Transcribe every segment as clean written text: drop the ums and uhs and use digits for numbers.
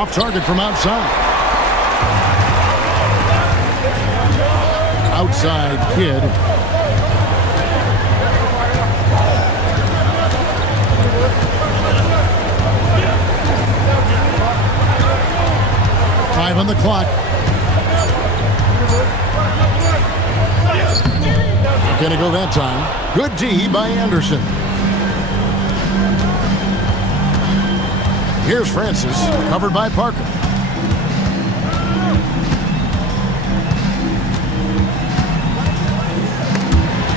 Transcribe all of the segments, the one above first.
Off target from outside. Outside Kidd. Five on the clock. Not gonna go that time. Good D by Anderson. Here's Francis, covered by Parker.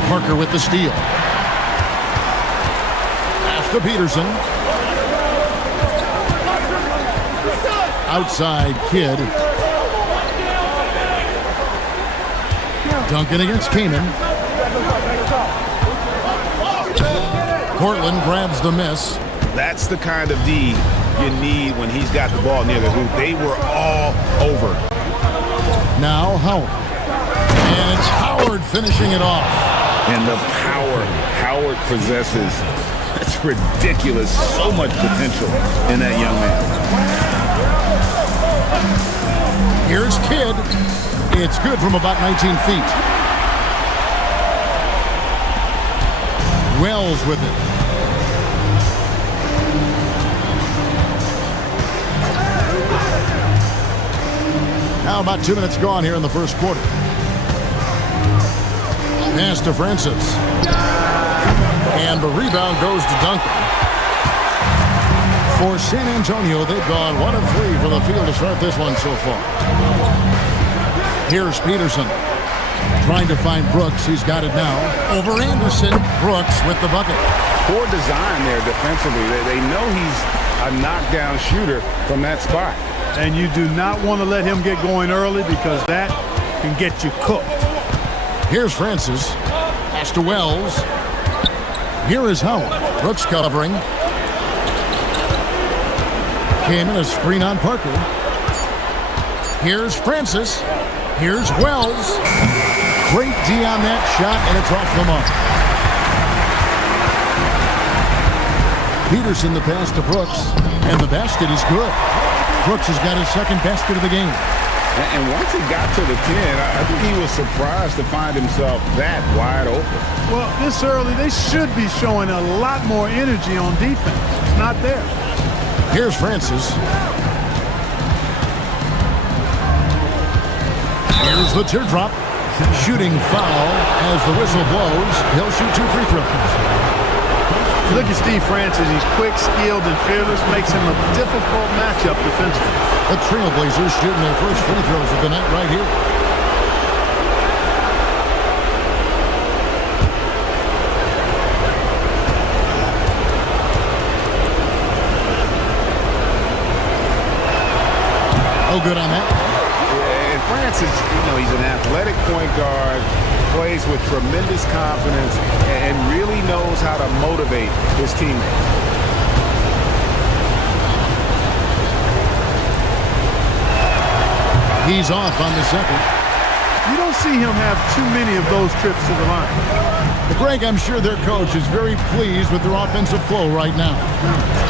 Parker with the steal. Pass to Peterson. Outside Kidd. Duncan against Kaman. Portland grabs the miss. That's the kind of D you need when he's got the ball near the hoop. They were all over. Now Howard. And it's Howard finishing it off. And the power Howard possesses, it's ridiculous. So much potential in that young man. Here's Kidd. It's good from about 19 feet. Wells with it. Now about 2 minutes gone here in the first quarter. Pass to Francis. And the rebound goes to Duncan. For San Antonio, they've gone 1 of 3 from the field to start this one so far. Here's Peterson. Trying to find Brooks. He's got it now. Over Anderson. Brooks with the bucket. Poor design there defensively. They know he's a knockdown shooter from that spot. And you do not want to let him get going early because that can get you cooked. Here's Francis. Pass to Wells. Here is Howard. Brooks covering. Came in a screen on Parker. Here's Francis. Here's Wells. Great D on that shot, and it's off the mark. Peterson the pass to Brooks, and the basket is good. Brooks has got his second basket of the game. And once he got to the 10, I think he was surprised to find himself that wide open. Well, this early, they should be showing a lot more energy on defense. It's not there. Here's Francis. Here's the teardrop. Shooting foul as the whistle blows. He'll shoot 2 free throws. Look at Steve Francis. He's quick, skilled, and fearless. Makes him a difficult matchup defensively. The Trailblazers shooting their first free throws of the night right here. Oh, good on that. And Francis, he's an athletic point guard, plays with tremendous confidence, and really knows how to motivate his teammates. He's off on the second. You don't see him have too many of those trips to the line. But Greg, I'm sure their coach is very pleased with their offensive flow right now.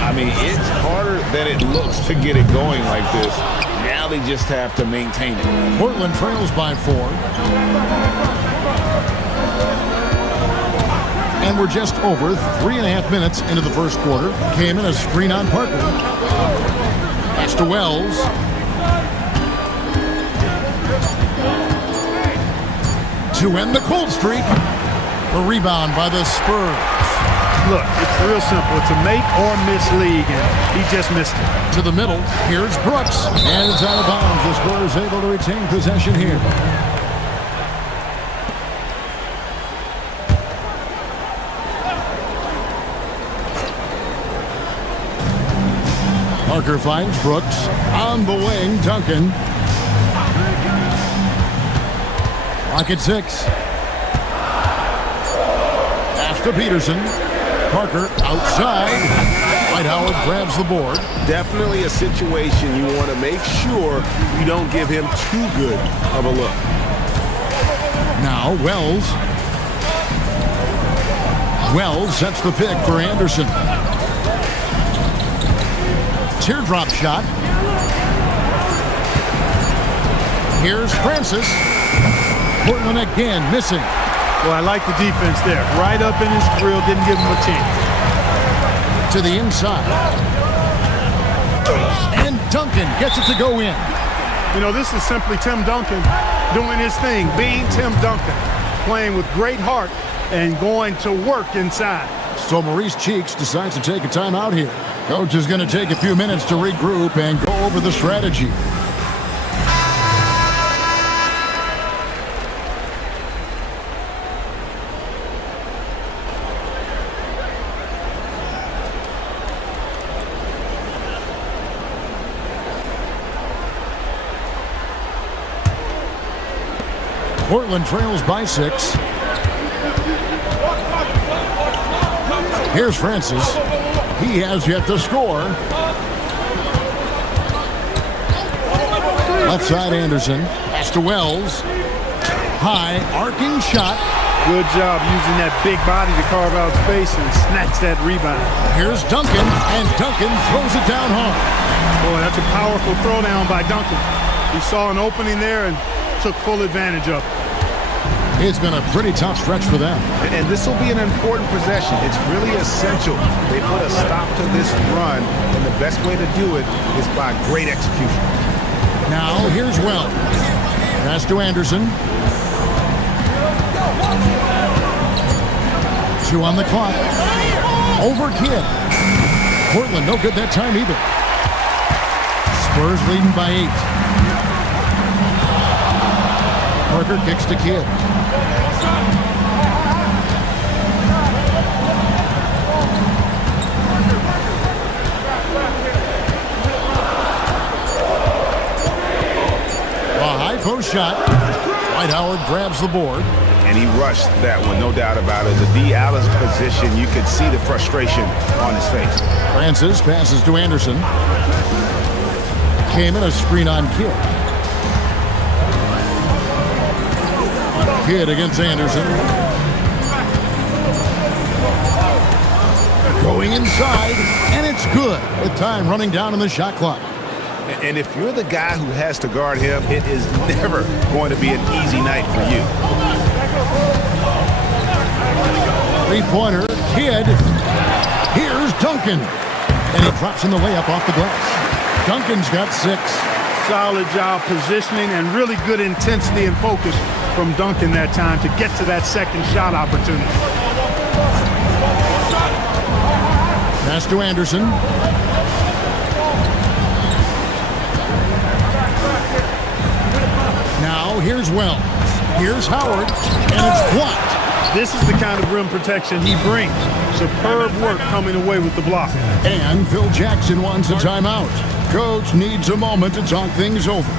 I mean, it's harder than it looks to get it going like this. Now they just have to maintain it. Portland trails by 4. And we're just over 3.5 minutes into the first quarter. Came in a screen on Parker. Pass to Wells. To end the cold streak. The rebound by the Spurs. Look, it's real simple. It's a make or miss league, and he just missed it. To the middle. Here's Brooks. And it's out of bounds. The Spurs able to retain possession here. Parker finds Brooks. On the wing, Duncan. Clock at 6. After Peterson. Parker outside. Dwight Howard grabs the board. Definitely a situation you want to make sure you don't give him too good of a look. Now Wells. Wells sets the pick for Anderson. teardrop shot. Here's Francis. Portland again missing. Well, I like the defense there. Right up in his grill, didn't give him a chance. To the inside. And Duncan gets it to go in. You know, this is simply Tim Duncan doing his thing, being Tim Duncan, playing with great heart and going to work inside. So Maurice Cheeks decides to take a timeout here. Coach is going to take a few minutes to regroup and go over the strategy. Portland trails by 6. Here's Francis. He has yet to score. Left side Anderson. Pass to Wells. High, arcing shot. Good job using that big body to carve out space and snatch that rebound. Here's Duncan, and Duncan throws it down hard. Boy, that's a powerful throwdown by Duncan. He saw an opening there and took full advantage of it. It's been a pretty tough stretch for them. And this will be an important possession. It's really essential. They put a stop to this run, and the best way to do it is by great execution. Now, here's Wells. Pass to Anderson. 2 on the clock. Over Kidd. Portland, no good that time either. Spurs leading by 8. Parker kicks to Kidd. A high post shot. Dwight Howard grabs the board. And he rushed that one, no doubt about it. The D. Allen's position, you could see the frustration on his face. Francis passes to Anderson. Came in a screen on Kidd. Kidd against Anderson. Going inside, and it's good with time running down on the shot clock. And if you're the guy who has to guard him, it is never going to be an easy night for you. Three-pointer, Kidd. Here's Duncan. And he drops in the layup off the glass. Duncan's got 6. Solid job positioning and really good intensity and focus from Duncan that time to get to that second shot opportunity. Pass to Anderson. Now here's Wells. Here's Howard, and it's blocked. This is the kind of rim protection he brings. Superb work coming away with the block. And Phil Jackson wants a timeout. Coach needs a moment to talk things over.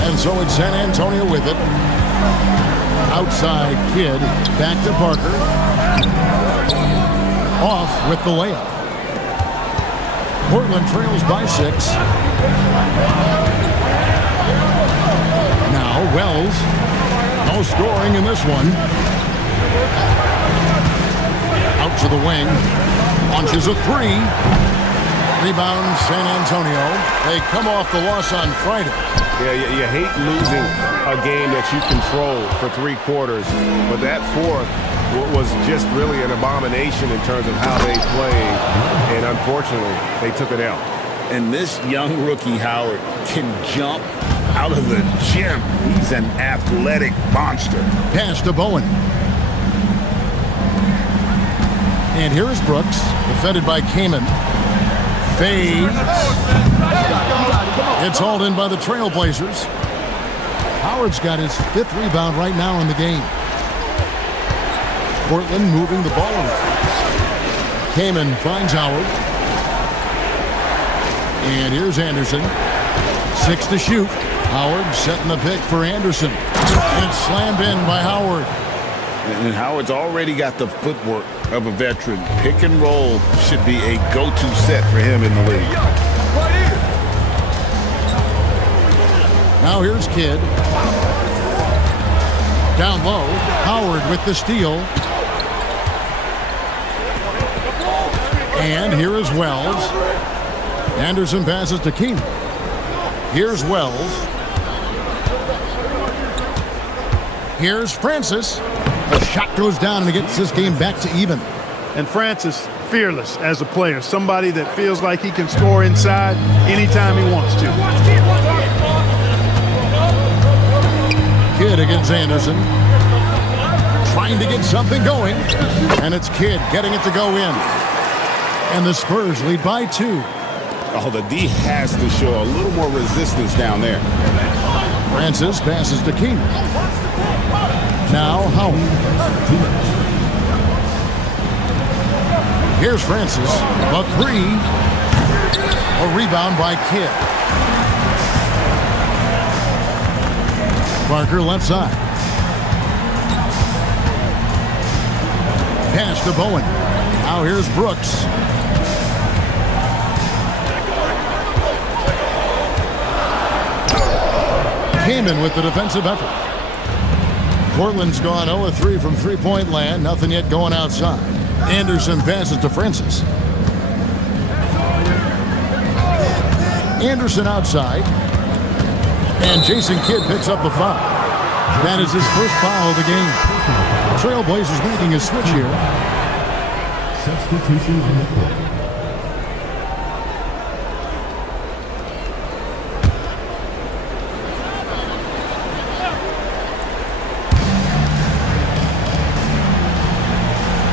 And so it's San Antonio with it. Outside Kidd, back to Parker. Off with the layup. Portland trails by 6. Now Wells. No scoring in this one. Out to the wing. Launches a 3. Rebound San Antonio. They come off the loss on Friday. Yeah, you hate losing a game that you control for 3 quarters, but that fourth was just really an abomination in terms of how they played, and unfortunately, they took an L. And this young rookie, Howard, can jump out of the gym. He's an athletic monster. Pass to Bowen. And here is Brooks, defended by Kaman. Fades. It's hauled in by the Trailblazers. Howard's got his 5th rebound right now in the game. Portland moving the ball around. Kaman finds Howard. And here's Anderson. 6 to shoot. Howard setting the pick for Anderson. And it's slammed in by Howard. And Howard's already got the footwork of a veteran. Pick and roll should be a go-to set for him in the league. Now here's Kidd. Down low, Howard with the steal. And here is Wells. Anderson passes to Keenan. Here's Wells. Here's Francis. The shot goes down and it gets this game back to even. And Francis, fearless as a player. Somebody that feels like he can score inside anytime he wants to. Kidd against Anderson. Trying to get something going. And it's Kidd getting it to go in. And the Spurs lead by 2. Oh, the D has to show a little more resistance down there. Francis passes to Keenan. Now Howard. Here's Francis. A 3. A rebound by Kidd. Parker left side. Pass to Bowen. Now here's Brooks. Kaman with the defensive effort. Portland's gone 0-3 from three-point land. Nothing yet going outside. Anderson passes to Francis. Anderson outside. And Jason Kidd picks up the foul. That is his first foul of the game. Trailblazers making a switch here. Substitution on the court.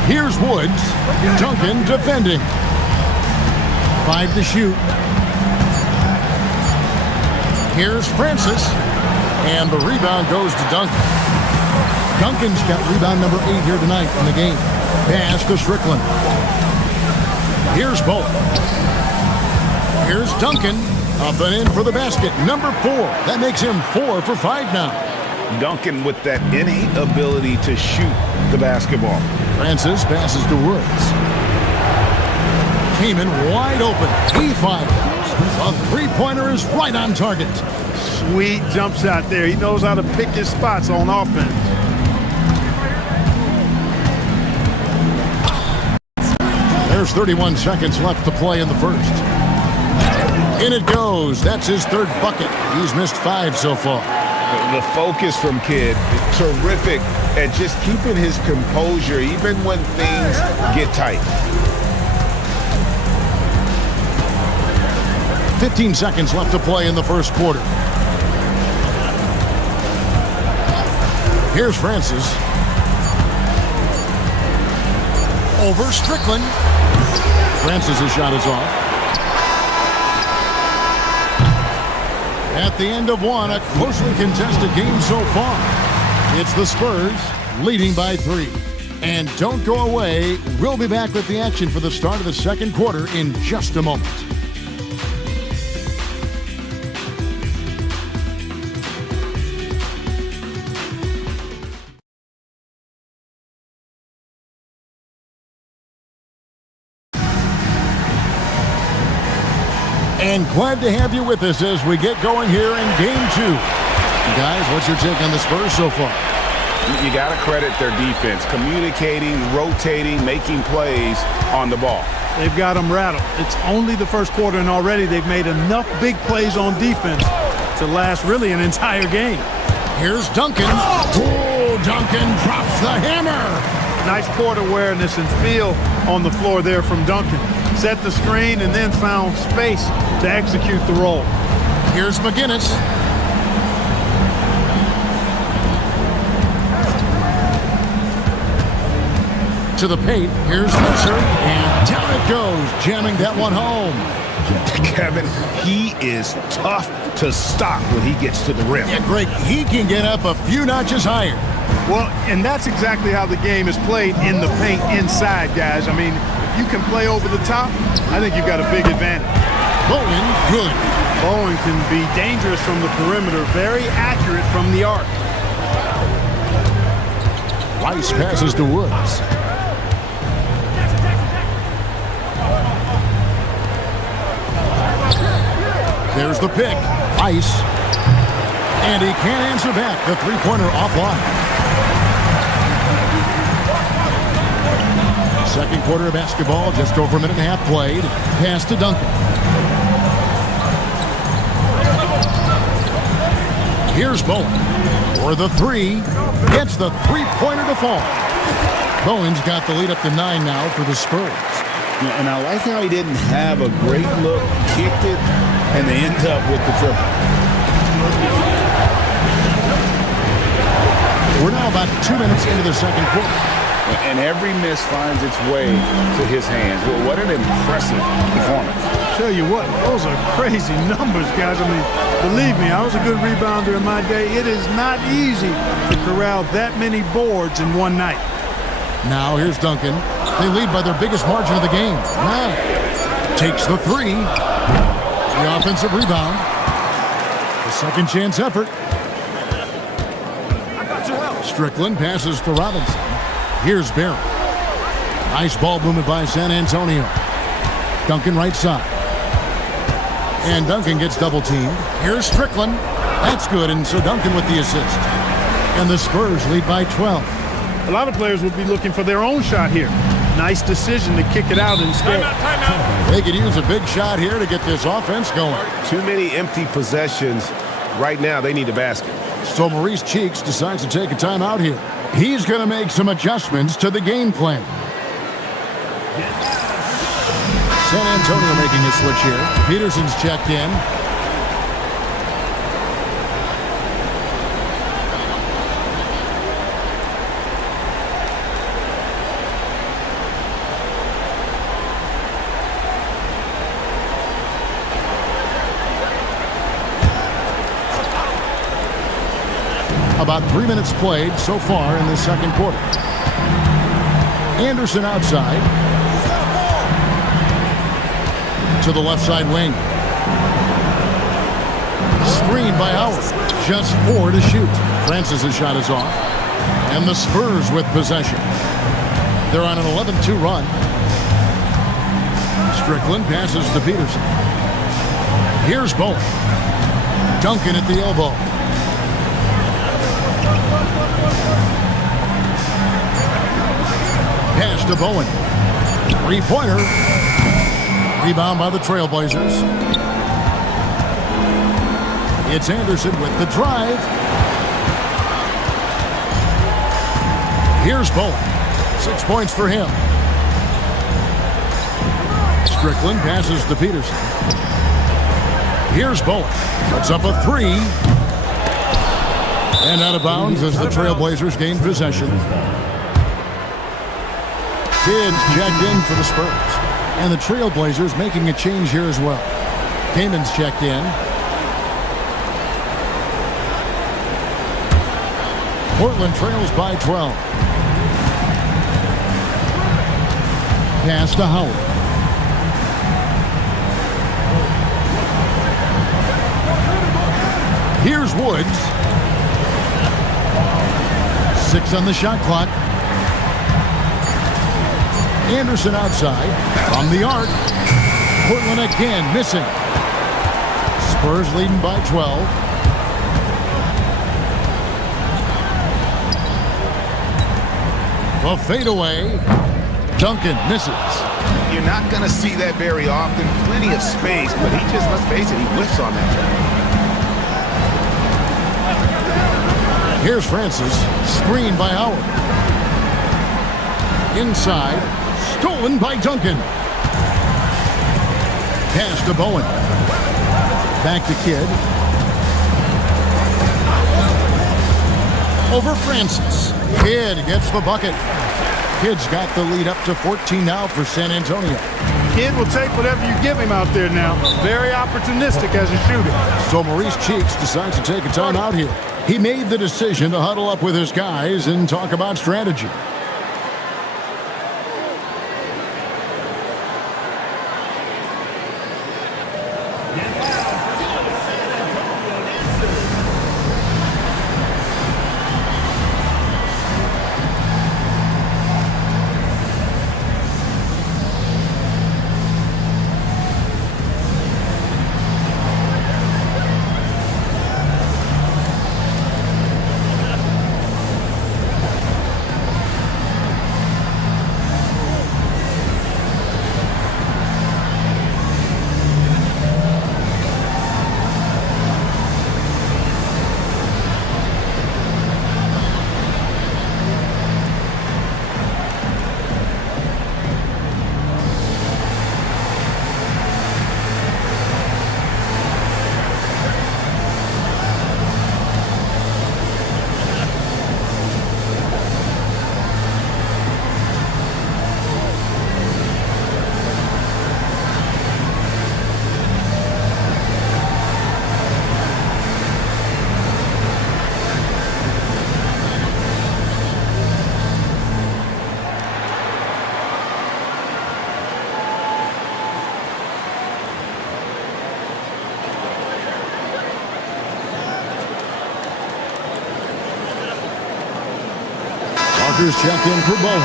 Here's Woods. Duncan defending. 5 to shoot. Here's Francis. And the rebound goes to Duncan. Duncan's got rebound number 8 here tonight in the game. Pass to Strickland. Here's Bowen. Here's Duncan. Up and in for the basket. Number 4. That makes him 4 for 5 now. Duncan with that innate ability to shoot the basketball. Francis passes to Woods. Kaman wide open. He fires. A three-pointer is right on target. Sweet jump shot there. He knows how to pick his spots on offense. There's 31 seconds left to play in the first. In it goes. That's his 3rd bucket. He's missed 5 so far. The focus from Kidd, terrific at just keeping his composure even when things get tight. 15 seconds left to play in the first quarter. Here's Francis. Over Strickland. Francis' shot is off. At the end of one, a closely contested game so far. It's the Spurs leading by 3. And don't go away. We'll be back with the action for the start of the second quarter in just a moment. And glad to have you with us as we get going here in Game 2. Guys, what's your take on the Spurs so far? You got to credit their defense, communicating, rotating, making plays on the ball. They've got them rattled. It's only the first quarter, and already they've made enough big plays on defense to last really an entire game. Here's Duncan. Oh, Duncan drops the hammer. Nice court awareness and feel on the floor there from Duncan. Set the screen and then found space to execute the roll. Here's McGinnis. To the paint. Here's Mercer. And down it goes, jamming that one home. Kevin, he is tough to stop when he gets to the rim. Yeah, Greg, he can get up a few notches higher. Well, and that's exactly how the game is played in the paint inside, guys. I mean, if you can play over the top, I think you've got a big advantage. Bowen, good. Bowen can be dangerous from the perimeter, very accurate from the arc. Rice passes to Woods. There's the pick. Rice. And he can't answer back. The three-pointer offline. Second quarter of basketball, just over a minute and a half played. Pass to Duncan. Here's Bowen. For the three. Gets the three-pointer to fall. Bowen's got the lead up to 9 now for the Spurs. And I like how he didn't have a great look, kicked it, and they end up with the triple. We're now about 2 minutes into the second quarter. And every miss finds its way to his hands. Well, what an impressive performance. Tell you what, those are crazy numbers, guys. I mean, believe me, I was a good rebounder in my day. It is not easy to corral that many boards in one night. Now here's Duncan. They lead by their biggest margin of the game, 9. Takes the three. The offensive rebound. The second chance effort. Strickland passes to Robinson. Here's Barry. Nice ball movement by San Antonio. Duncan right side. And Duncan gets double teamed. Here's Strickland. That's good, and so Duncan with the assist. And the Spurs lead by 12. A lot of players will be looking for their own shot here. Nice decision to kick it out instead. Timeout. They could use a big shot here to get this offense going. Too many empty possessions. Right now, they need a basket. So Maurice Cheeks decides to take a timeout here. He's going to make some adjustments to the game plan. San Antonio making a switch here. Peterson's checked in. About 3 minutes played so far in the second quarter. Anderson outside. To the left side wing. Screened by Howard. Just 4 to shoot. Francis' shot is off. And the Spurs with possession. They're on an 11-2 run. Strickland passes to Peterson. Here's Bowen. Duncan at the elbow. Pass to Bowen. Three-pointer. Rebound by the Trailblazers. It's Anderson with the drive. Here's Bowen. 6 points for him. Strickland passes to Peterson. Here's Bowen. Puts up a three. And out of bounds as the Trailblazers gain possession. Kidd checked in for the Spurs. And the Trailblazers making a change here as well. Kaman's checked in. Portland trails by 12. Pass to Howard. Here's Woods. 6 on the shot clock. Anderson outside. From the arc. Portland again missing. Spurs leading by 12. A fadeaway. Duncan misses. You're not going to see that very often. Plenty of space, but he just, let's face it, he whiffs on that. Here's Francis. Screened by Howard. Inside. Stolen by Duncan. Pass to Bowen. Back to Kidd. Over Francis. Kidd gets the bucket. Kidd's got the lead up to 14 now for San Antonio. Kidd will take whatever you give him out there now. Very opportunistic as a shooter. So Maurice Cheeks decides to take a timeout here. He made the decision to huddle up with his guys and talk about strategy. Parker's checked in for bowling.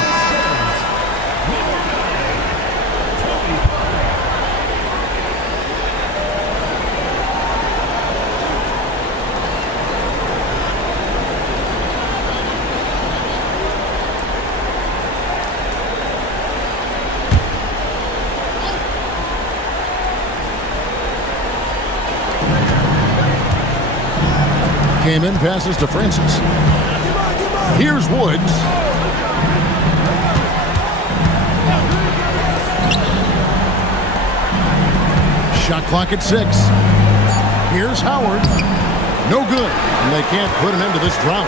Kamen passes to Francis. Here's Woods. Shot clock at 6. Here's Howard. No good, and they can't put an end to this drought.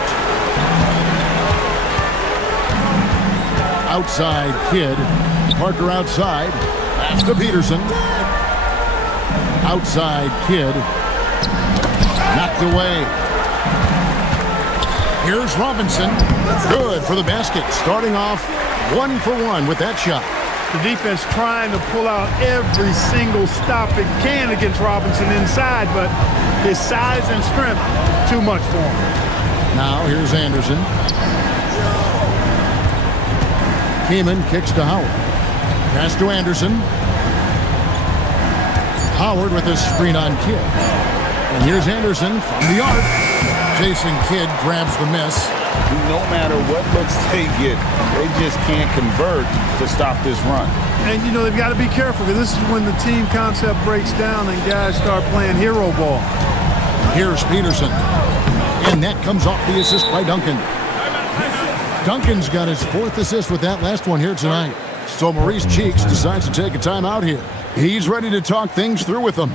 Outside Kidd. Parker outside. Pass to Peterson. Outside Kidd. Knocked away. Here's Robinson. Good for the basket. Starting off 1 for 1 with that shot. The defense trying to pull out every single stop it can against Robinson inside, but his size and strength, too much for him. Now here's Anderson. Kamen kicks to Howard. Pass to Anderson. Howard with a screen on Kidd. And here's Anderson from the arc. Jason Kidd grabs the miss. No matter what looks they get, they just can't convert to stop this run. And, you know, they've got to be careful because this is when the team concept breaks down and guys start playing hero ball. Here's Peterson. And that comes off the assist by Duncan. Duncan's got his 4th assist with that last one here tonight. So Maurice Cheeks decides to take a timeout here. He's ready to talk things through with them.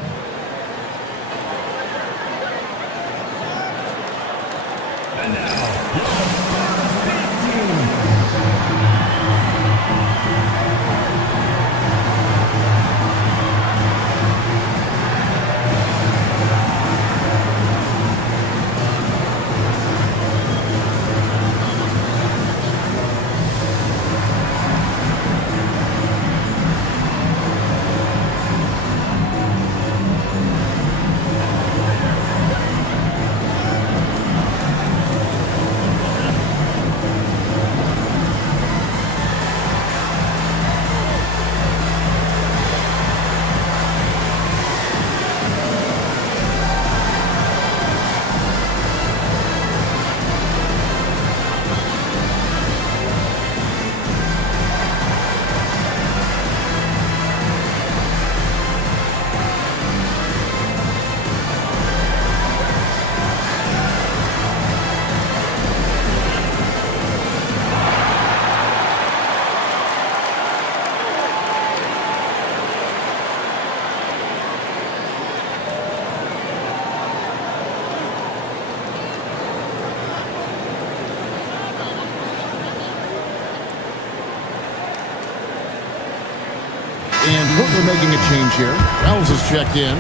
And Portland making a change here. Wells is checked in.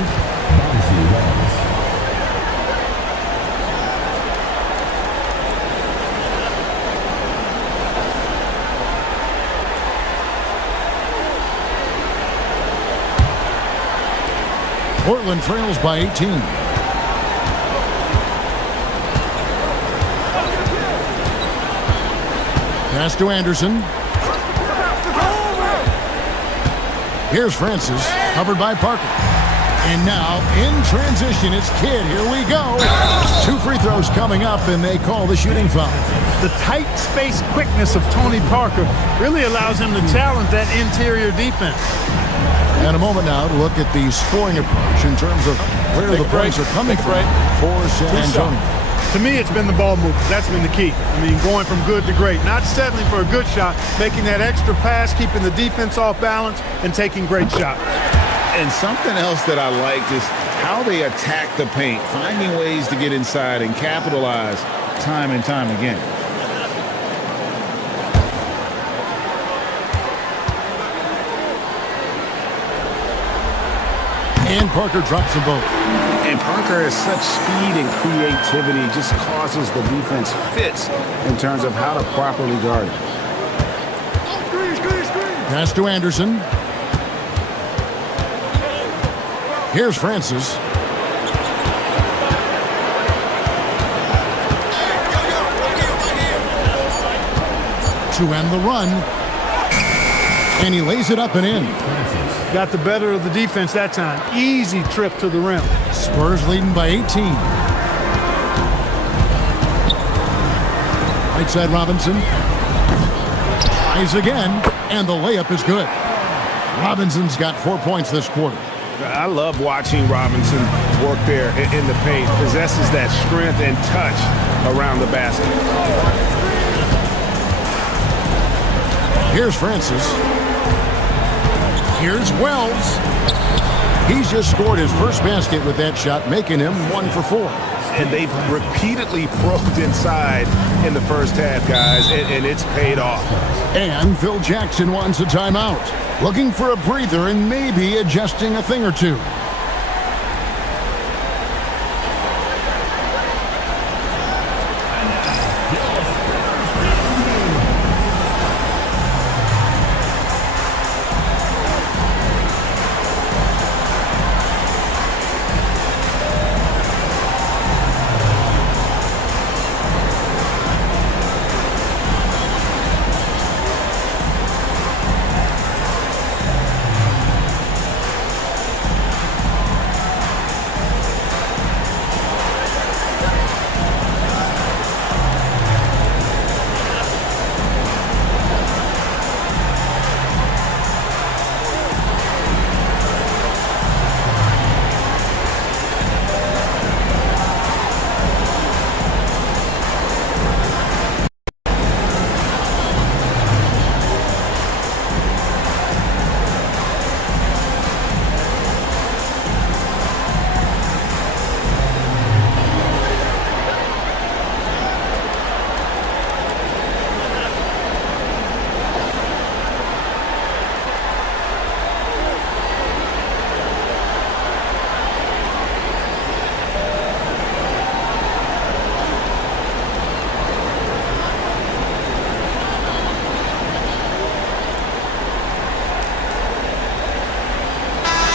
Portland trails by 18. Pass to Anderson. Here's Francis, covered by Parker. And now, in transition, it's Kidd. Here we go. 2 free throws coming up, and they call the shooting foul. The tight space quickness of Tony Parker really allows him to challenge that interior defense. And a moment now to look at the scoring approach in terms of where the points are coming from for San Antonio. To me, it's been the ball movement. That's been the key. I mean, going from good to great. Not settling for a good shot, making that extra pass, keeping the defense off balance, and taking great shots. And something else that I liked is how they attack the paint, finding ways to get inside and capitalize time and time again. And Parker drops them both. And Parker has such speed and creativity, just causes the defense fits in terms of how to properly guard it. Pass to Anderson. Here's Francis. to end the run. And he lays it up and in. Got the better of the defense that time. Easy trip to the rim. Spurs leading by 18. Right side Robinson. Tries again, and the layup is good. Robinson's got 4 points this quarter. I love watching Robinson work there in the paint. Possesses that strength and touch around the basket. Here's Francis. Here's Wells. He's just scored his first basket with that shot, making him 1 for 4. And they've repeatedly probed inside in the first half, guys, and it's paid off. And Phil Jackson wants a timeout. Looking for a breather and maybe adjusting a thing or two.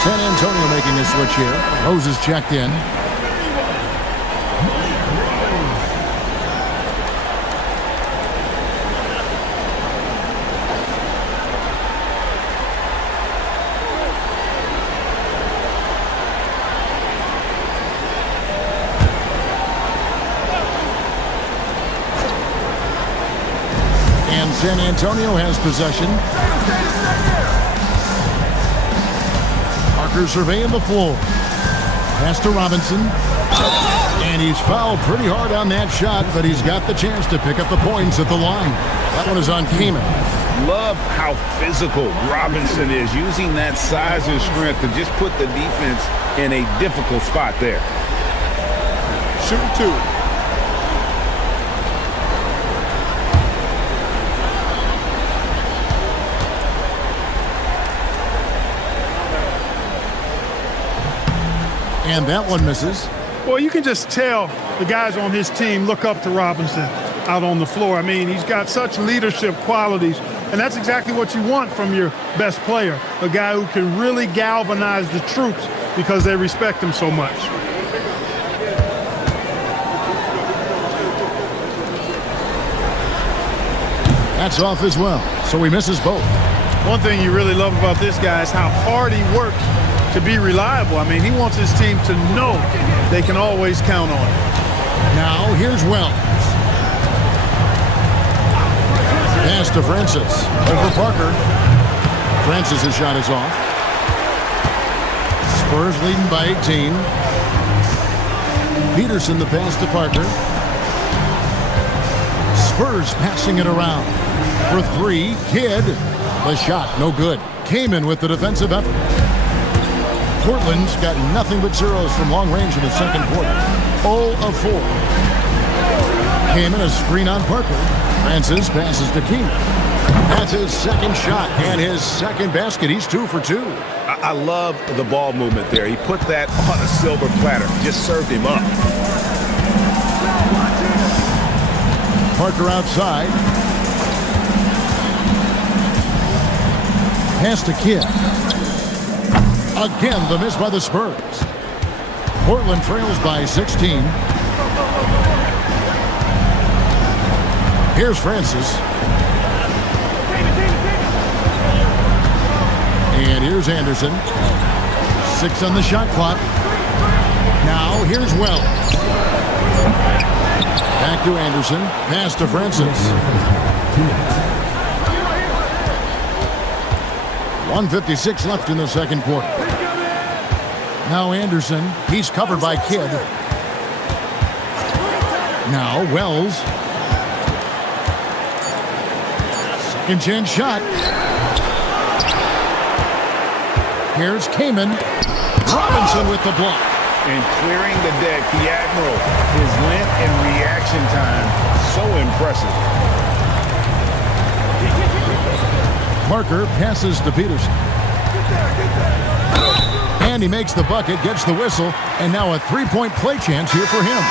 San Antonio making a switch here. Rose is checked in. And San Antonio has possession. Surveying the floor. Pass to Robinson. And he's fouled pretty hard on that shot, but he's got the chance to pick up the points at the line. That one is on Kamen. Love how physical Robinson is, using that size and strength to just put the defense in a difficult spot there. Shoot 2. And that one misses. Well, you can just tell the guys on his team look up to Robinson out on the floor. I mean, he's got such leadership qualities, and that's exactly what you want from your best player, a guy who can really galvanize the troops because they respect him so much. That's off as well, so he misses both. One thing you really love about this guy is how hard he works to be reliable. I mean, he wants his team to know they can always count on him. Now, here's Wells. Pass to Francis. Over Parker. Francis' shot is off. Spurs leading by 18. Peterson the pass to Parker. Spurs passing it around. For 3, Kidd. The shot, no good. Kamen with the defensive effort. Portland's got nothing but zeros from long range in the second quarter. 0 of 4. Kamen a screen on Parker. Francis passes to Kamen. That's his second shot and his second basket. He's 2 for 2. I love the ball movement there. He put that on a silver platter. Just served him up. Parker outside. Pass to Kidd. Again, the miss by the Spurs. Portland trails by 16. Here's Francis. And here's Anderson. 6 on the shot clock. Now here's Wells. Back to Anderson. Pass to Francis. 1:56 left in the second quarter. Now Anderson. He's covered by Kidd. Now Wells. Second chance shot. Here's Kaman. Robinson with the block. And clearing the deck, the Admiral. His length and reaction time, so impressive. Parker passes to Peterson. And he makes the bucket, gets the whistle, and now a three-point play chance here for him.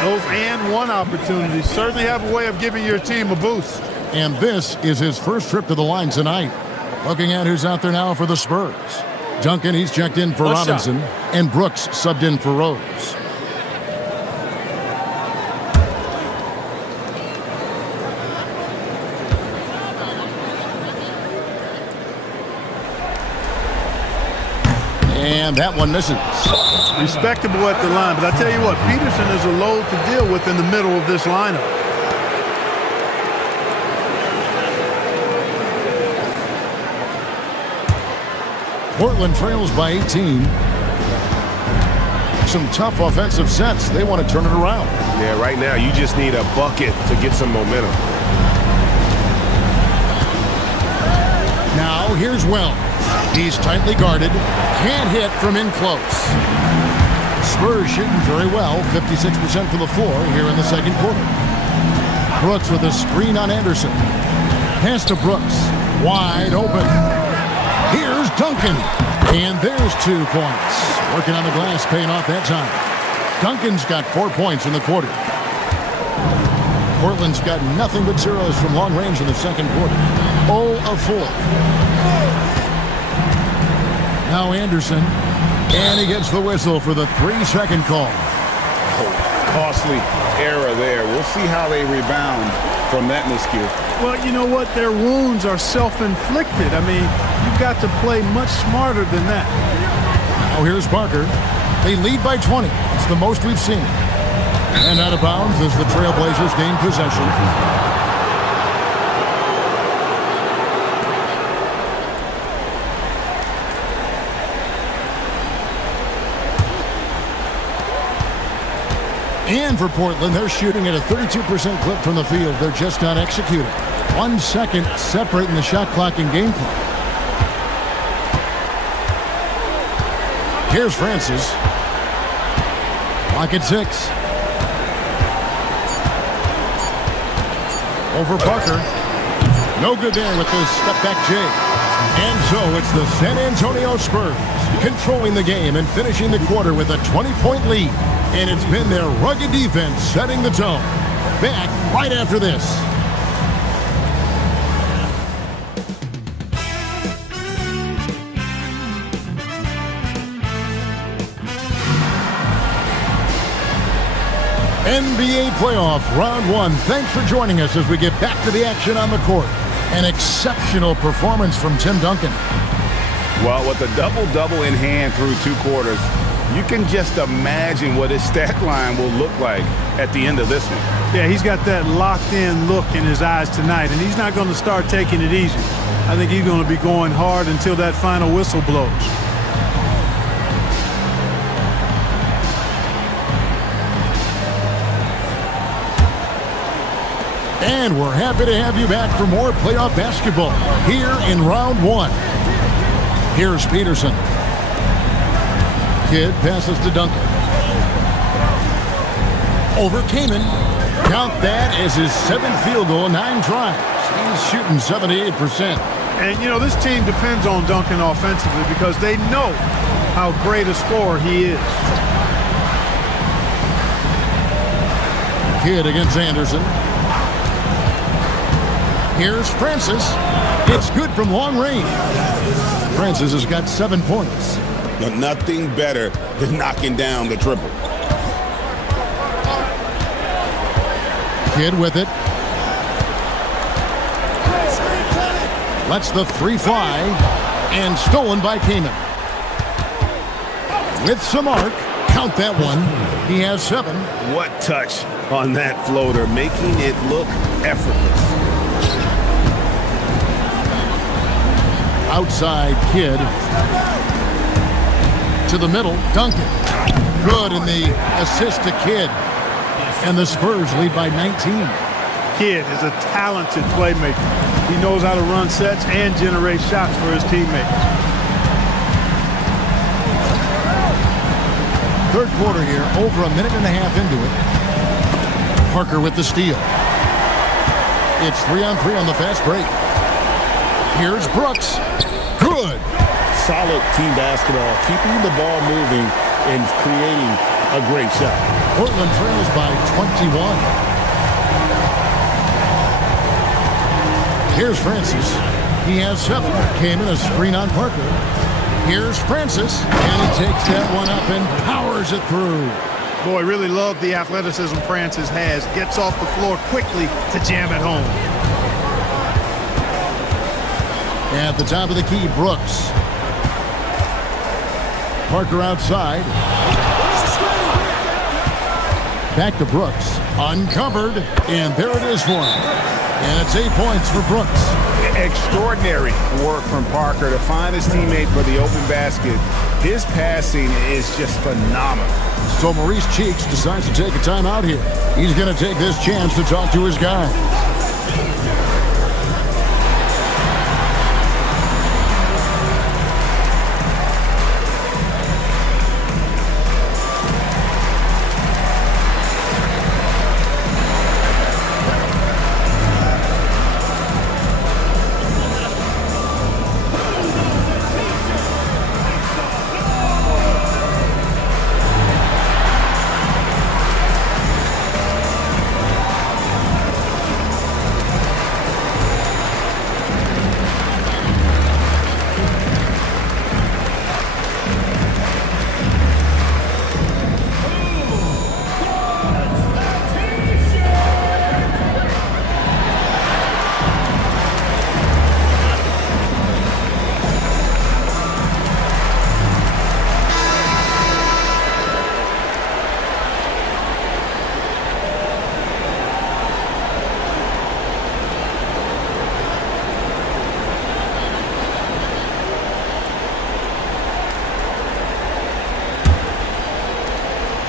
Those and one opportunities certainly have a way of giving your team a boost. And this is his first trip to the line tonight. Looking at who's out there now for the Spurs. Duncan, he's checked in for Robinson, and Brooks subbed in for Rose. And that one misses. Respectable at the line, but I tell you what, Peterson is a load to deal with in the middle of this lineup. Portland trails by 18. Some tough offensive sets. They want to turn it around. Yeah, right now you just need a bucket to get some momentum. Now here's Wells. He's tightly guarded. Can't hit from in close. Spurs shooting very well. 56% from the floor here in the second quarter. Brooks with a screen on Anderson. Pass to Brooks. Wide open. Here's Duncan. And there's 2 points. Working on the glass, paying off that time. Duncan's got 4 points in the quarter. Portland's got nothing but zeros from long range in the second quarter. 0 of 4. Now Anderson. And he gets the whistle for the 3-second call. Costly error there. We'll see how they rebound from that miscue. Well, you know what? Their wounds are self-inflicted. I mean, you've got to play much smarter than that. Now here's Parker. They lead by 20. It's the most we've seen. And out of bounds as the Trailblazers gain possession. And for Portland, they're shooting at a 32% clip from the field. They're just not executing. 1 second separating the shot clock and game clock. Here's Francis. Clock at 6. Over Parker. No good there with the step-back J. And so it's the San Antonio Spurs controlling the game and finishing the quarter with a 20-point lead. And it's been their rugged defense setting the tone. Back right after this. NBA playoff round 1. Thanks for joining us as we get back to the action on the court. An exceptional performance from Tim Duncan. Well, with a double-double in hand through 2 quarters, you can just imagine what his stat line will look like at the end of this one. Yeah, he's got that locked-in look in his eyes tonight, and he's not going to start taking it easy. I think he's going to be going hard until that final whistle blows. And we're happy to have you back for more playoff basketball here in round 1. Here's Peterson. Kidd passes to Duncan. Over Kaman. Count that as his 7th field goal, 9 tries. He's shooting 78%. And, you know, this team depends on Duncan offensively because they know how great a scorer he is. Kidd against Anderson. Here's Francis. It's good from long range. Francis has got 7 points. Nothing better than knocking down the triple. Kidd with it. Lets the 3 fly. And stolen by Kamen. With some arc. Count that one. He has 7. What touch on that floater, making it look effortless. Outside Kidd. To the middle. Duncan. Good in the assist to Kidd. And the Spurs lead by 19. Kidd is a talented playmaker. He knows how to run sets and generate shots for his teammates. Third quarter here, over a minute and a half into it. Parker with the steal. It's 3-on-3 on the fast break. Here's Brooks. Good. Solid team basketball, keeping the ball moving and creating a great shot. Portland trails by 21. Here's Francis. He has 7. Came in a screen on Parker. Here's Francis, and he takes that one up and powers it through. Boy, really love the athleticism Francis has. Gets off the floor quickly to jam it home. At the top of the key, Brooks. Parker outside. Back to Brooks. Uncovered, and there it is for him. And it's 8 points for Brooks. Extraordinary work from Parker to find his teammate for the open basket. His passing is just phenomenal. So Maurice Cheeks decides to take a timeout here. He's going to take this chance to talk to his guys.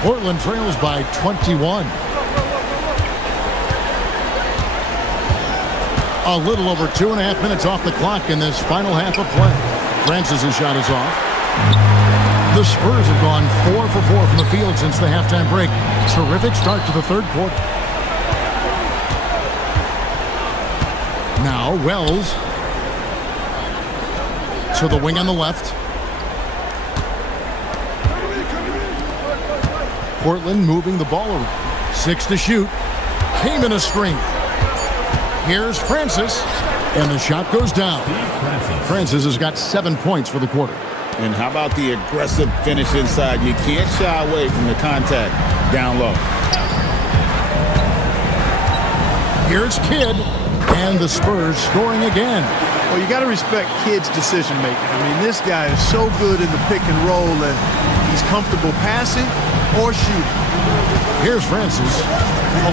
Portland trails by 21. A little over 2.5 minutes off the clock in this final half of play. Francis' shot is off. The Spurs have gone 4 for 4 from the field since the halftime break. Terrific start to the third quarter. Now Wells to the wing on the left. Portland moving the ball around. 6 to shoot. Came in a string. Here's Francis. And the shot goes down. Francis has got 7 points for the quarter. And how about the aggressive finish inside? You can't shy away from the contact down low. Here's Kidd. And the Spurs scoring again. Well, you got to respect Kidd's decision making. I mean, this guy is so good in the pick and roll that he's comfortable passing or shooting. Here's Francis.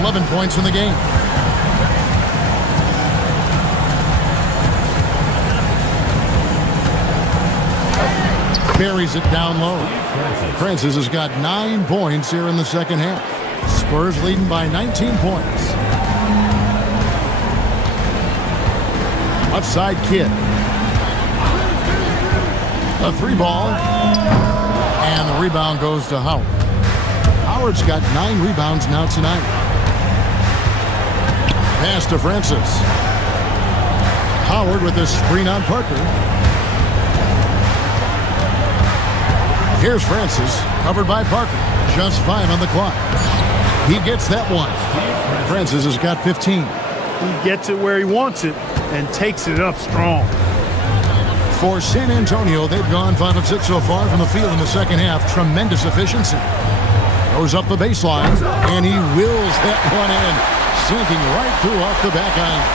11 points in the game. Buries it down low. Francis has got 9 points here in the second half. Spurs leading by 19 points. Outside Kidd. A 3-ball. And the rebound goes to Howard. Howard's got 9 rebounds now tonight. Pass to Francis. Howard with a screen on Parker. Here's Francis, covered by Parker. Just 5 on the clock. He gets that one. Francis has got 15. He gets it where he wants it and takes it up strong. For San Antonio, they've gone 5 of 6 so far from the field in the second half. Tremendous efficiency. Goes up the baseline, and he wills that one in, sinking right through off the back iron.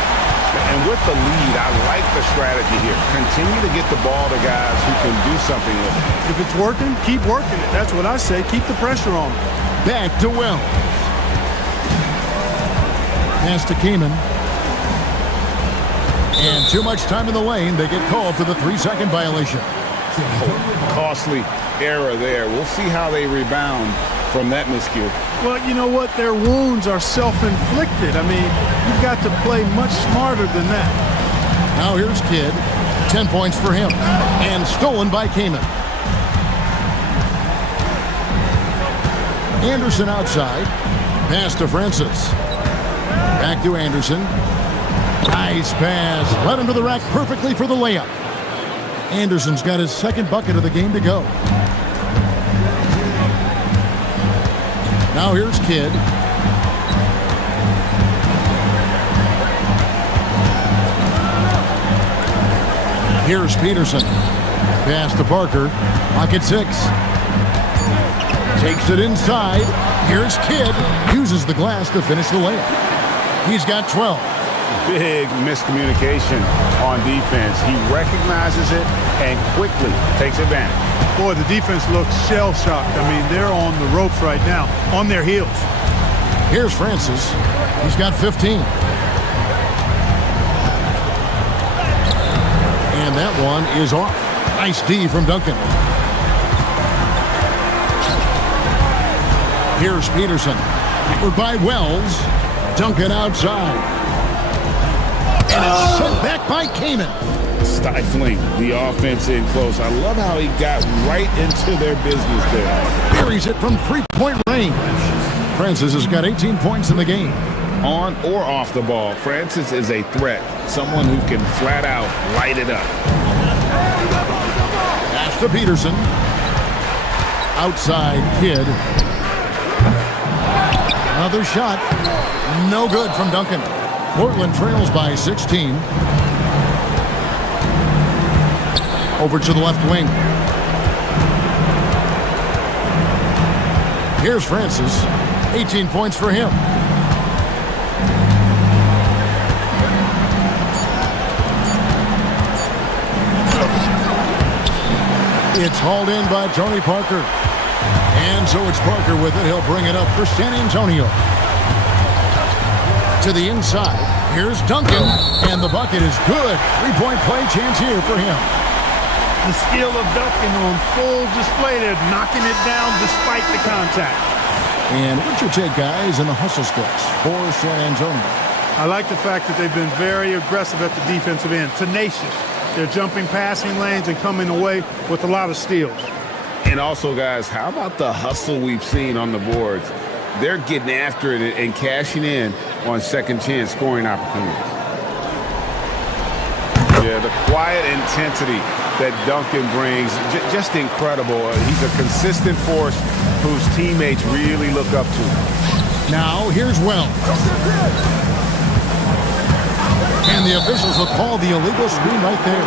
And with the lead, I like the strategy here. Continue to get the ball to guys who can do something with it. If it's working, keep working it. That's what I say. Keep the pressure on. Back to Wells. Pass to Kamen. And too much time in the lane. They get called for the 3-second violation. Costly error there. We'll see how they rebound from that miscue. Well, you know what? Their wounds are self-inflicted. I mean, you've got to play much smarter than that. Now here's Kidd. 10 points for him. And stolen by Kamen. Anderson outside. Pass to Francis. Back to Anderson. Nice pass. Led him to the rack perfectly for the layup. Anderson's got his second bucket of the game to go. Now here's Kidd. Here's Peterson. Pass to Parker. Pocket 6. Takes it inside. Here's Kidd. Uses the glass to finish the layup. He's got 12. Big miscommunication on defense. He recognizes it and quickly takes advantage. Boy, the defense looks shell-shocked. I mean, they're on the ropes right now, on their heels. Here's Francis. He's got 15. And that one is off. Nice D from Duncan. Here's Peterson. Covered by Wells. Duncan outside. And it's sent back by Kamen. Stifling the offense in close. I love how he got right into their business there. Buries it from three-point range. Francis has got 18 points in the game. On or off the ball, Francis is a threat. Someone who can flat out light it up. Pass to Peterson. Outside Kidd. Another shot. No good from Duncan. Portland trails by 16. Over to the left wing. Here's Francis. 18 points for him. It's hauled in by Tony Parker. And so it's Parker with it. He'll bring it up for San Antonio. To the inside. Here's Duncan. And the bucket is good. 3-point play chance here for him. The skill of Duncan on full display there, knocking it down despite the contact. And what's your take, guys, in the hustle steps for San Antonio? I like the fact that they've been very aggressive at the defensive end, tenacious. They're jumping passing lanes and coming away with a lot of steals. And also, guys, how about the hustle we've seen on the boards? They're getting after it and cashing in on second chance scoring opportunities. Yeah, the quiet intensity that Duncan brings, just incredible. He's a consistent force whose teammates really look up to. Now, here's Wells. And the officials will call the illegal screen right there.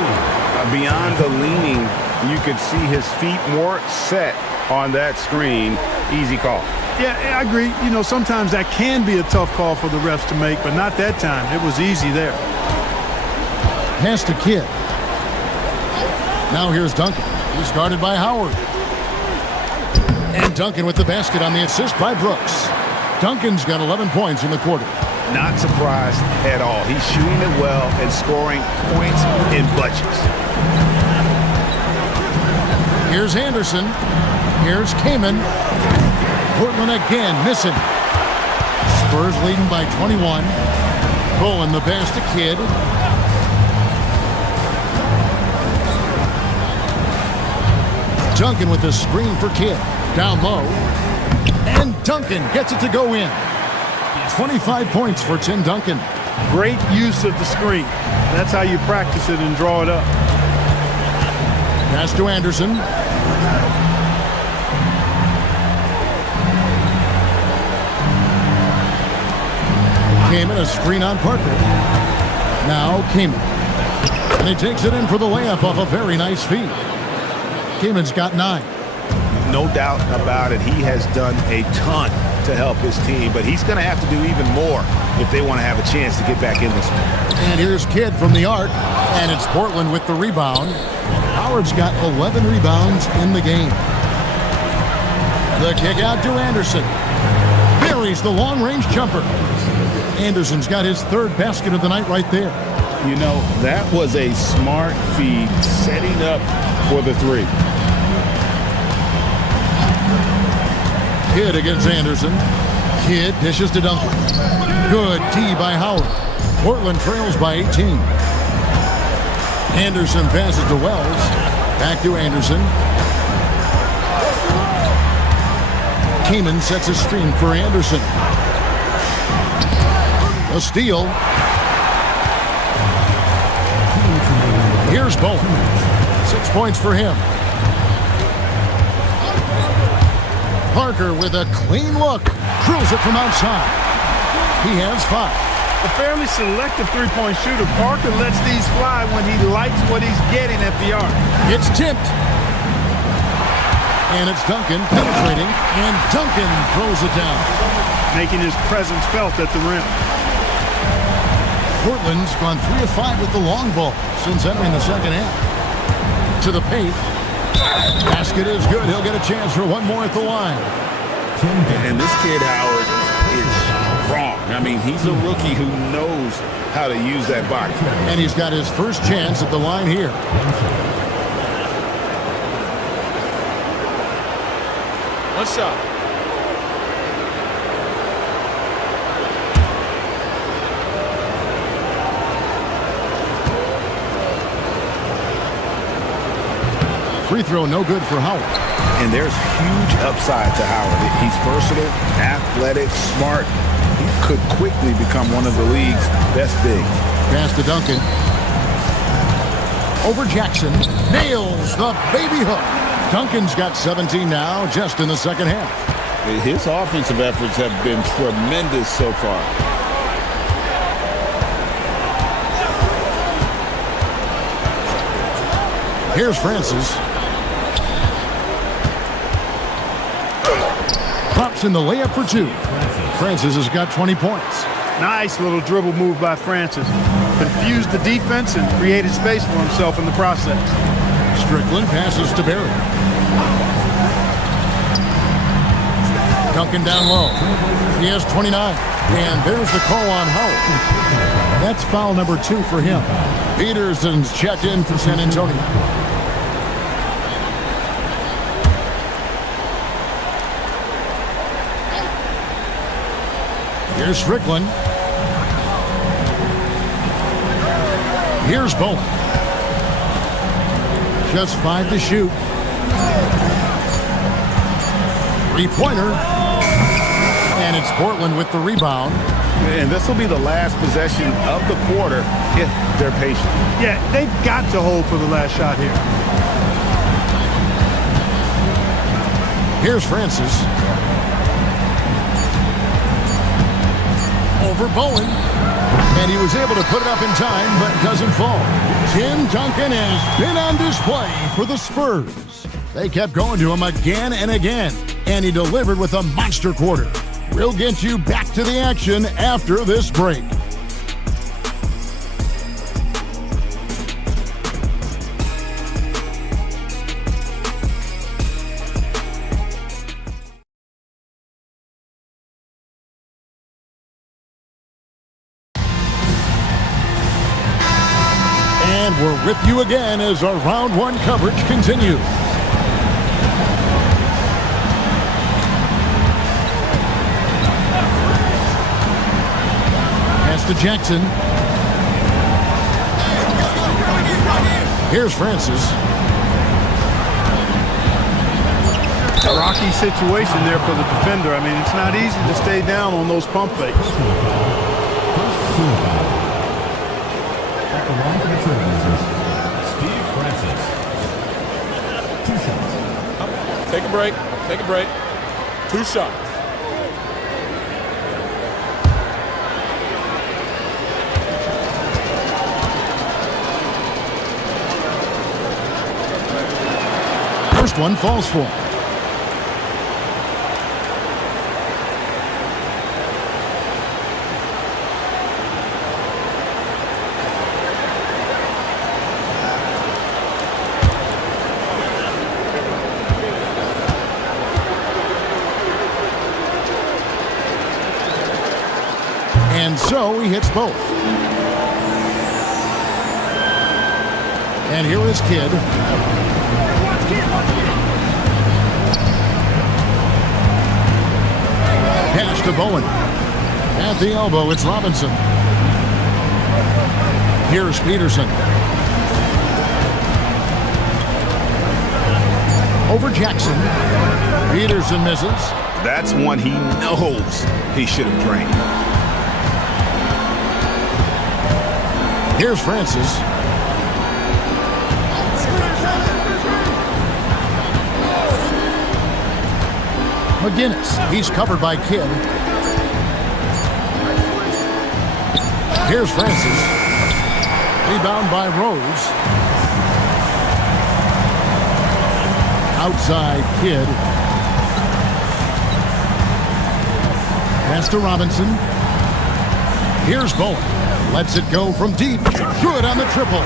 Beyond the leaning, you could see his feet more set on that screen. Easy call. Yeah, I agree. You know, sometimes that can be a tough call for the refs to make, but not that time. It was easy there. Pass to Kidd. Now here's Duncan. He's guarded by Howard. And Duncan with the basket on the assist by Brooks. Duncan's got 11 points in the quarter. Not surprised at all. He's shooting it well and scoring points in bunches. Here's Anderson. Here's Kamen. Portland again missing. Spurs leading by 21. Pulling the pass to Kidd. Duncan with the screen for Kidd. Down low. And Duncan gets it to go in. 25 points for Tim Duncan. Great use of the screen. That's how you practice it and draw it up. Pass to Anderson. Kamen, a screen on Parker. Now Kamen. And he takes it in for the layup off a very nice feed. Kamen's got 9. no doubt about it. He has done a ton to help his team, but he's going to have to do even more if they want to have a chance to get back in this one. And here's Kidd from the arc, and it's Portland with the rebound. Howard's got 11 rebounds in the game. The kick out to Anderson. Buries the long-range jumper. Anderson's got his third basket of the night right there. You know, that was a smart feed, setting up for the three. Kidd against Anderson. Kidd dishes to Duncan. Good D by Howard. Portland trails by 18. Anderson passes to Wells. Back to Anderson. Keeman sets a screen for Anderson. A steal. Here's Bowen. 6 points for him. Parker with a clean look. Drills it from outside. He has 5. A fairly selective three-point shooter. Parker lets these fly when he likes what he's getting at the arc. It's tipped. And it's Duncan penetrating. And Duncan throws it down. Making his presence felt at the rim. Portland's gone 3 of 5 with the long ball since entering the second half. To the paint. Basket is good. He'll get a chance for one more at the line. And this kid, Howard, is strong. I mean, he's a rookie who knows how to use that body. And he's got his first chance at the line here. One shot. Free throw no good for Howard. And there's huge upside to Howard. He's versatile, athletic, smart. He could quickly become one of the league's best bigs. Pass to Duncan. Over Jackson. Nails the baby hook. Duncan's got 17 now just in the second half. His offensive efforts have been tremendous so far. Here's Francis. Pops in the layup for 2. Francis has got 20 points. Nice little dribble move by Francis. Confused the defense and created space for himself in the process. Strickland passes to Barry. Duncan down low. He has 29. And there's the call on Howard. That's foul number 2 for him. Peterson's checked in for San Antonio. Here's Strickland. Here's Bowen. Just 5 to shoot. Three-pointer. And it's Portland with the rebound. And this will be the last possession of the quarter if they're patient. Yeah, they've got to hold for the last shot here. Here's Francis. Over Bowen. And he was able to put it up in time, but doesn't fall. Tim Duncan has been on display for the Spurs. They kept going to him again and again, and he delivered with a monster quarter. We'll get you back to the action after this break. And we're with you again as our round 1 coverage continues. To Jackson. Here's Francis. A rocky situation there for the defender. I mean, it's not easy to stay down on those pump fakes. At the line for the Trailblazers, Steve Francis. 2 shots. Take a break. Take a break. 2 shots. First one falls for him. And so he hits both. And here is Kidd. Pass to Bowen. At the elbow, it's Robinson. Here's Peterson. Over Jackson. Peterson misses. That's one he knows he should have drained. Here's Francis. McGinnis. He's covered by Kidd. Here's Francis. Rebound by Rose. Outside Kidd. Pass to Robinson. Here's Bowen. Lets it go from deep. Good on the triple.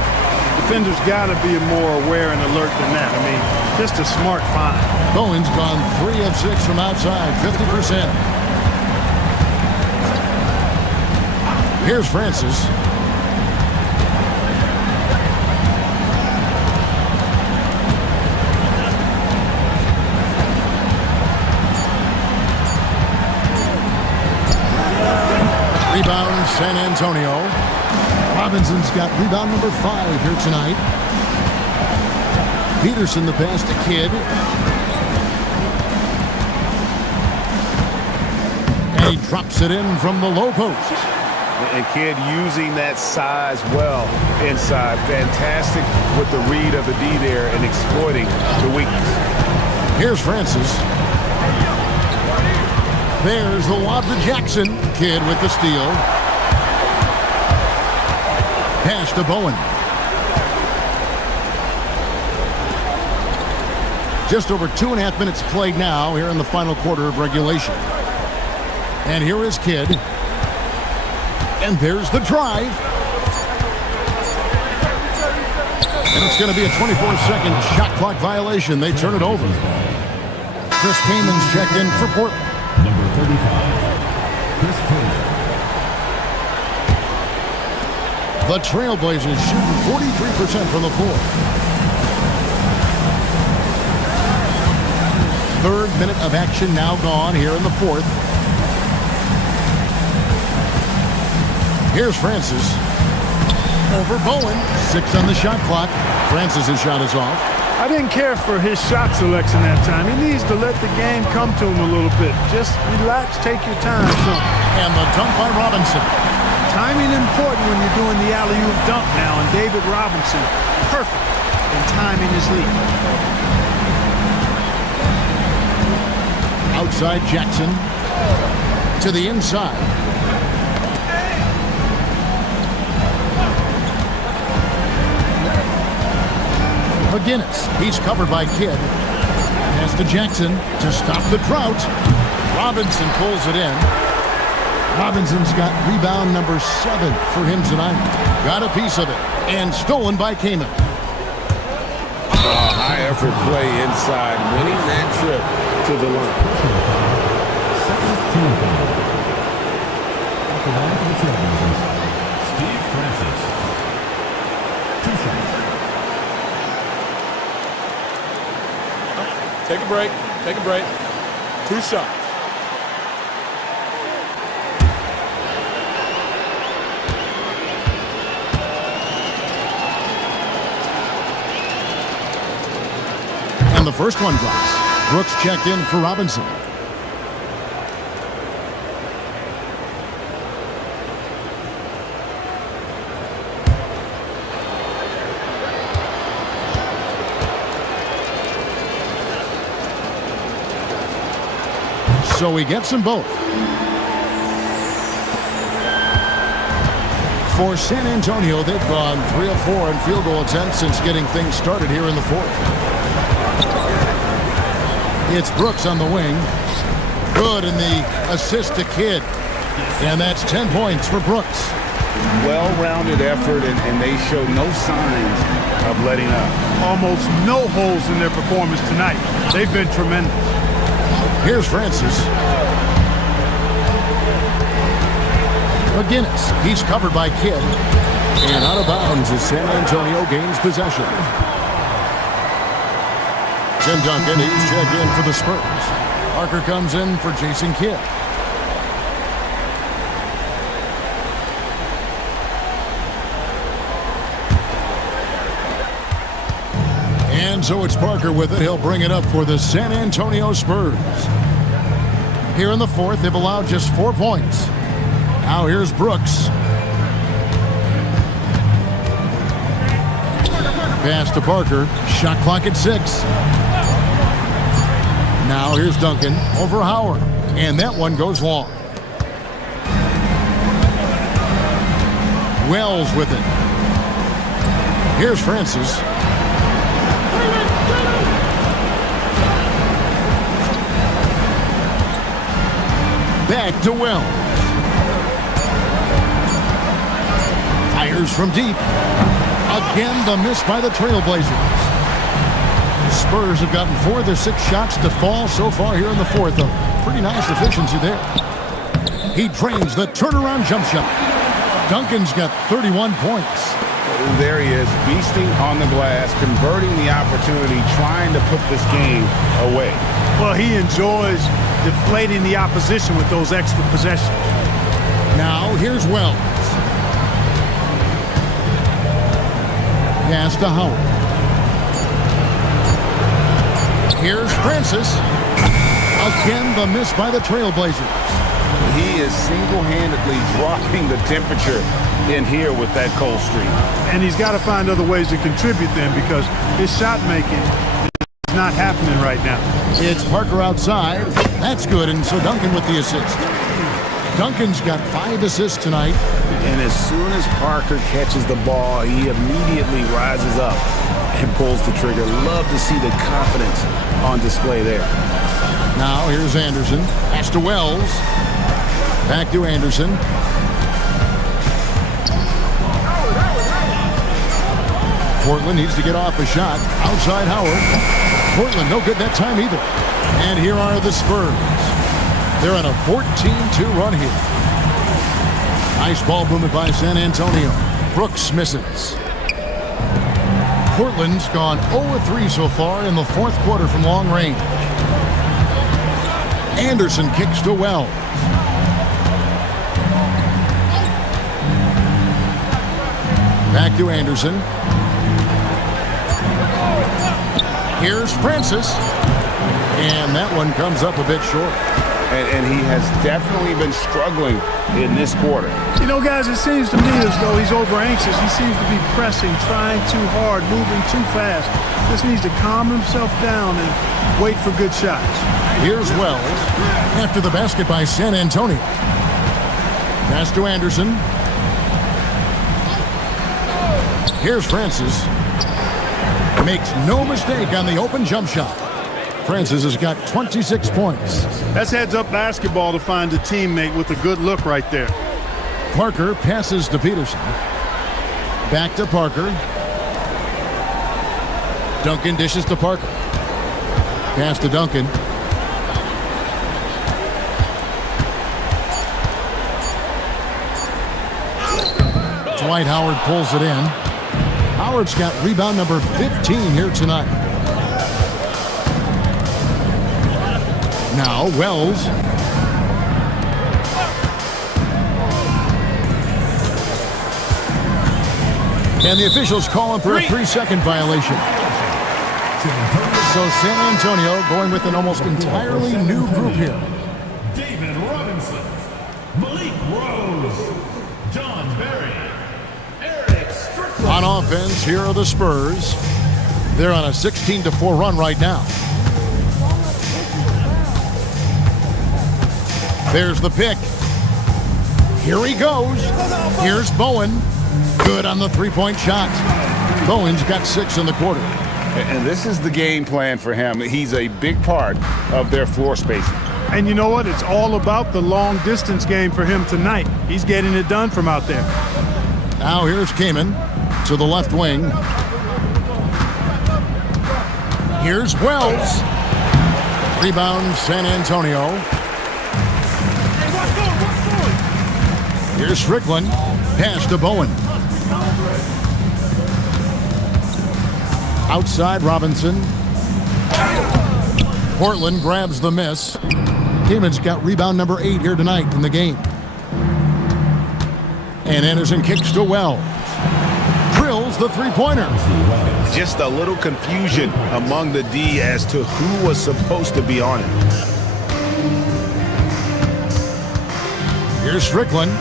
Defenders got to be more aware and alert than that. I mean, just a smart find. Bowen's gone 3 of 6 from outside, 50%. Here's Francis. Rebound, San Antonio. Robinson's got rebound number 5 here tonight. Peterson the pass to Kidd. And he drops it in from the low post. And Kidd using that size well inside. Fantastic with the read of the D there and exploiting the weakness. Here's Francis. There's the lob to Jackson. Kidd with the steal. Pass to Bowen. Just over 2.5 minutes played now here in the final quarter of regulation. And here is Kidd. And there's the drive. And it's going to be a 24-second shot clock violation. They turn it over. Chris Kamen's checked in for Portland. Number 35, Chris Kaman. The Trailblazers shooting 43% from the floor. 3rd minute of action now gone here in the 4th. Here's Francis. Over Bowen. 6 on the shot clock. Francis' shot is off. I didn't care for his shot selection that time. He needs to let the game come to him a little bit. Just relax, take your time, son. And the dunk by Robinson. Timing important when you're doing the alley-oop dunk now, and David Robinson, perfect in timing his lead. Outside Jackson. To the inside. McGinnis. He's covered by Kidd. Pass to Jackson to stop the drought. Robinson pulls it in. Robinson's got rebound number 7 for him tonight. Got a piece of it. And stolen by Kaman. High effort play inside, winning that trip to the line. At the line for the Trailblazers, Steve Francis. 2 shots. Take a break. Take a break. 2 shots. And the first one drops. Brooks checked in for Robinson. So he gets them both. For San Antonio, they've gone 3 of 4 in field goal attempts since getting things started here in the 4th. It's Brooks on the wing. Good in the assist to Kidd. And that's 10 points for Brooks. Well-rounded effort, and they show no signs of letting up. Almost no holes in their performance tonight. They've been tremendous. Here's Francis. McGinnis. He's covered by Kidd. And out of bounds as San Antonio gains possession. Tim Duncan, he's checked in for the Spurs. Parker comes in for Jason Kidd. And so it's Parker with it. He'll bring it up for the San Antonio Spurs. Here in the fourth, they've allowed just 4 points. Now here's Brooks. Pass to Parker. Shot clock at 6. Now here's Duncan over Howard. And that one goes long. Wells with it. Here's Francis. Back to Wells. Fires from deep. Again, the miss by the Trailblazers. The Spurs have gotten 4 of their 6 shots to fall so far here in the fourth. A pretty nice efficiency there. He drains the turnaround jump shot. Duncan's got 31 points. There he is, beasting on the glass, converting the opportunity, trying to put this game away. Well, he enjoys deflating the opposition with those extra possessions. Now here's Wells. Pass to Howard. Here's Francis. Again, the miss by the Trailblazers. He is single-handedly dropping the temperature in here with that cold streak. And he's got to find other ways to contribute then, because his shot making is not happening right now. It's Parker outside. That's good, and so Duncan with the assist. Duncan's got 5 assists tonight. And as soon as Parker catches the ball, he immediately rises up and pulls the trigger. Love to see the confidence on display there. Now here's Anderson. Pass to Wells. Back to Anderson. Portland needs to get off a shot. Outside Howard. Portland no good that time either. And here are the Spurs. They're on a 14-2 run here. Nice ball movement by San Antonio. Brooks misses. Portland's gone 0-3 so far in the fourth quarter from long range. Anderson kicks to Wells. Back to Anderson. Here's Francis. And that one comes up a bit short. And he has definitely been struggling in this quarter. You know, guys, it seems to me as though he's over anxious. He seems to be pressing, trying too hard, moving too fast. Just needs to calm himself down and wait for good shots. Here's Wells after the basket by San Antonio. Pass to Anderson. Here's Francis. Makes no mistake on the open jump shot. Francis has got 26 points. That's heads-up basketball to find a teammate with a good look right there. Parker passes to Peterson. Back to Parker. Duncan dishes to Parker. Pass to Duncan. Dwight Howard pulls it in. Howard's got rebound number 15 here tonight. Now Wells. And the officials call him for a 3-second violation. So San Antonio going with an almost entirely new group here. David Robinson, Malik Rose, John Berry, Eric Strickland. On offense, here are the Spurs. They're on a 16-4 run right now. There's the pick. Here he goes. Here's Bowen. Good on the three-point shot. Bowen's got 6 in the quarter. And this is the game plan for him. He's a big part of their floor spacing. And you know what? It's all about the long-distance game for him tonight. He's getting it done from out there. Now here's Kaman to the left wing. Here's Wells. Rebound San Antonio. Here's Strickland. Pass to Bowen. Outside Robinson. Portland grabs the miss. Timmons got rebound number 8 here tonight in the game. And Anderson kicks to Wells. Drills the three-pointer. Just a little confusion among the D as to who was supposed to be on it. Here's Strickland.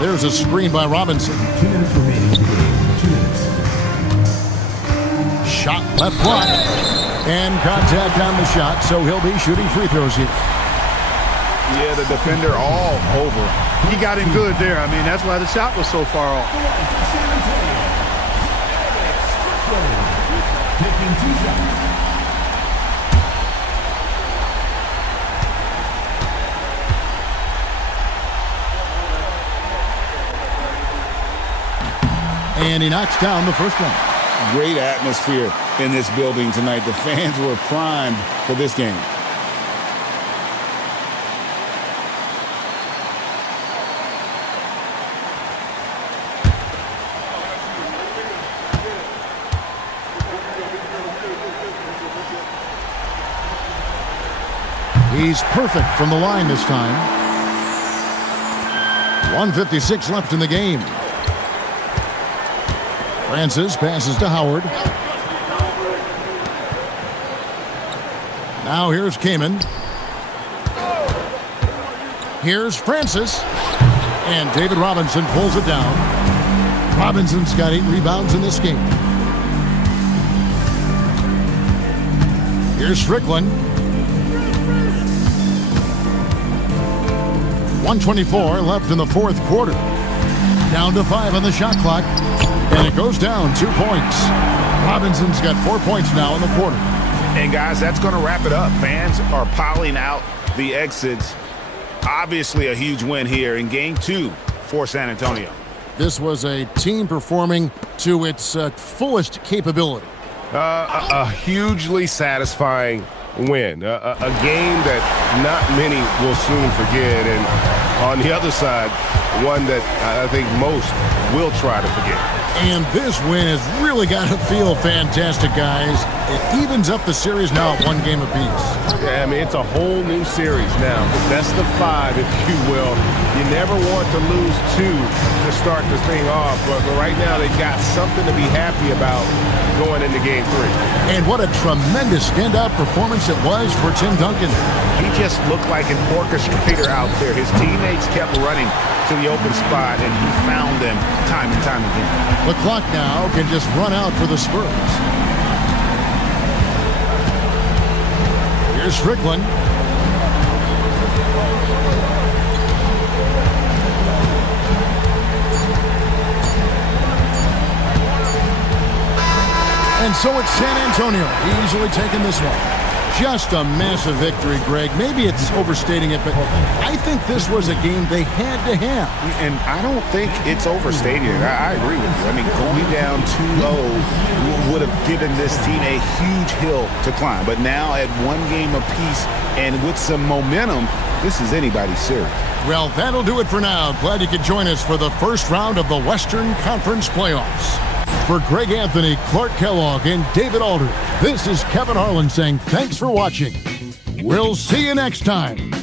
There's a screen by Robinson. 2 minutes remaining in the game. 2 minutes. Shot left block. And contact on the shot, so he'll be shooting free throws here. Yeah, the defender all over. He got him good there. I mean, that's why the shot was so far off. San Antonio. Taking 2 shots. And he knocks down the first one. Great atmosphere in this building tonight. The fans were primed for this game. He's perfect from the line this time. 1:56 left in the game. Francis passes to Howard. Now here's Kamen. Here's Francis. And David Robinson pulls it down. Robinson's got 8 rebounds in this game. Here's Strickland. 1:24 left in the fourth quarter. Down to 5 on the shot clock. And it goes down 2 points. Robinson's got 4 points now in the quarter. And guys, that's going to wrap it up. Fans are piling out the exits. Obviously a huge win here in game 2 for San Antonio. This was a team performing to its fullest capability. A hugely satisfying win. A game that not many will soon forget. And on the other side, one that I think most will try to forget. And this win has really got to feel fantastic, guys. It evens up the series now at 1 game apiece. Yeah, I mean, it's a whole new series now. The best of 5, if you will. You never want to lose 2 to start this thing off. But right now, they've got something to be happy about going into game 3. And what a tremendous standout performance it was for Tim Duncan. He just looked like an orchestrator out there. His teammates kept running to the open spot, and he found them time and time again. The clock now can just run out for the Spurs. Here's Strickland. And so it's San Antonio easily taking this one. Just a massive victory, Greg. Maybe it's overstating it, but I think this was a game they had to have. And I don't think it's overstating it. I agree with you. I mean, going down 2-0 would have given this team a huge hill to climb. But now at 1 game apiece and with some momentum, this is anybody's series. Well, that'll do it for now. Glad you could join us for the first round of the Western Conference Playoffs. For Greg Anthony, Clark Kellogg, and David Aldridge, this is Kevin Harlan saying thanks for watching. We'll see you next time.